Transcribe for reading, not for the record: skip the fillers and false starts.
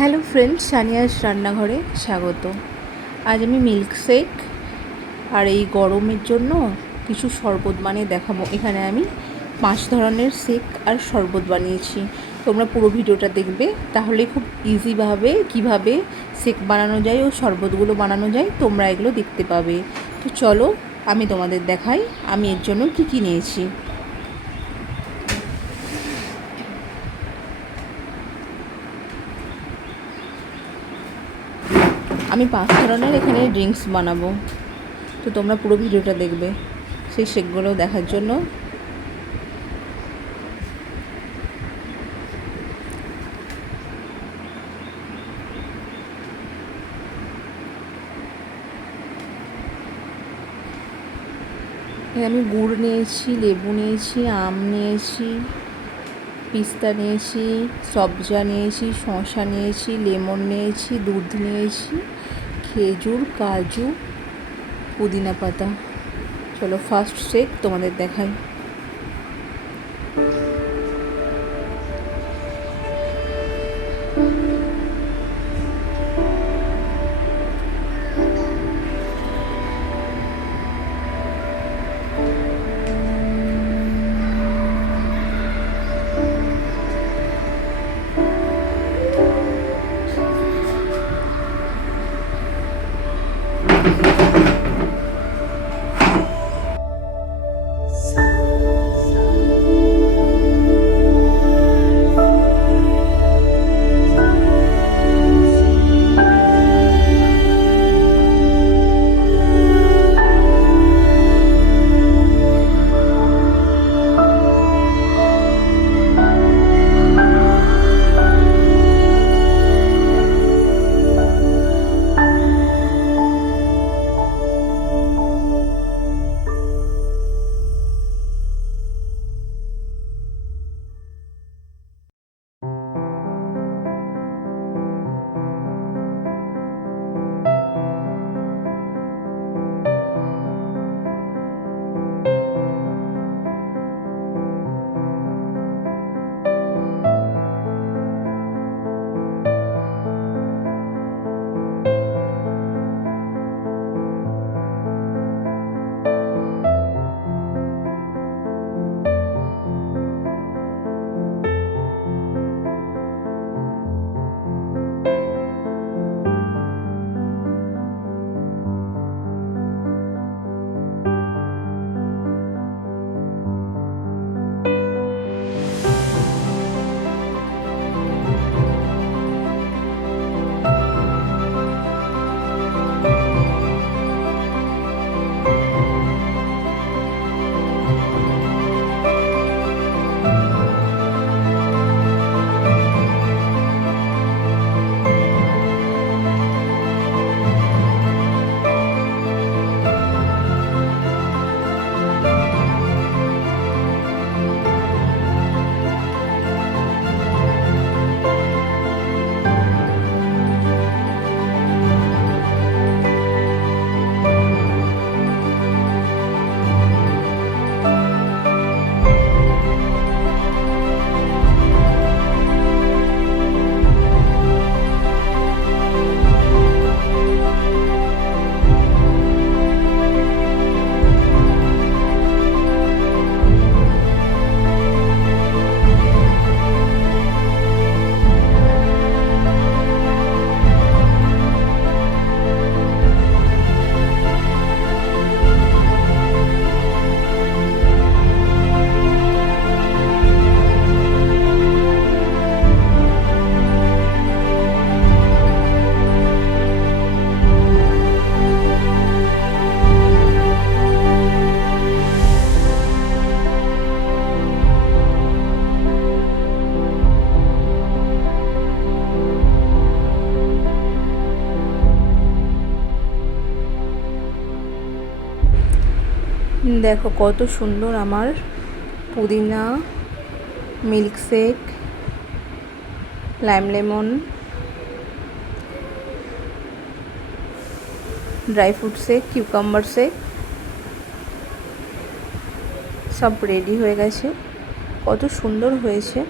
Hello friends, Sania's রান্নাঘরে স্বাগত। আজ আমি মিল্ক শেক আর এই গরমের জন্য কিছু শরবত বানিয়ে দেখাবো। এখানে আমি 5 ধরনের শেক আর শরবত বানিয়েছি। তোমরা পুরো ভিডিওটা দেখবে, তাহলে খুব ইজিভাবে কিভাবে শেক বানানো যায় ও শরবতগুলো বানানো যায় তোমরা এগুলো দেখতে পাবে। তো চলো আমি তোমাদের দেখাই আমি এর জন্য কী কী নিয়েছি। আমি 5 ধরনের এখানে ড্রিঙ্কস বানাবো, তো তোমরা পুরো ভিডিওটা দেখবে সেই শেকগুলো দেখার জন্য। আমি গুড় নিয়েছি, লেবু নিয়েছি, আম নিয়েছি, পিস্তা নিয়েছি, সবজা নিয়েছি, শসা নিয়েছি, লেমন নিয়েছি, দুধ নিয়েছি, খেজুর, কাজু, পুদিনা পাতা। চলো ফার্স্ট শেক তোমাদের দেখাই। দেখো কত সুন্দর আমার পুদিনা milk shake, lime lemon, dry fruit shake, cucumber shake সব রেডি হয়ে গেছে। কত সুন্দর হয়েছে।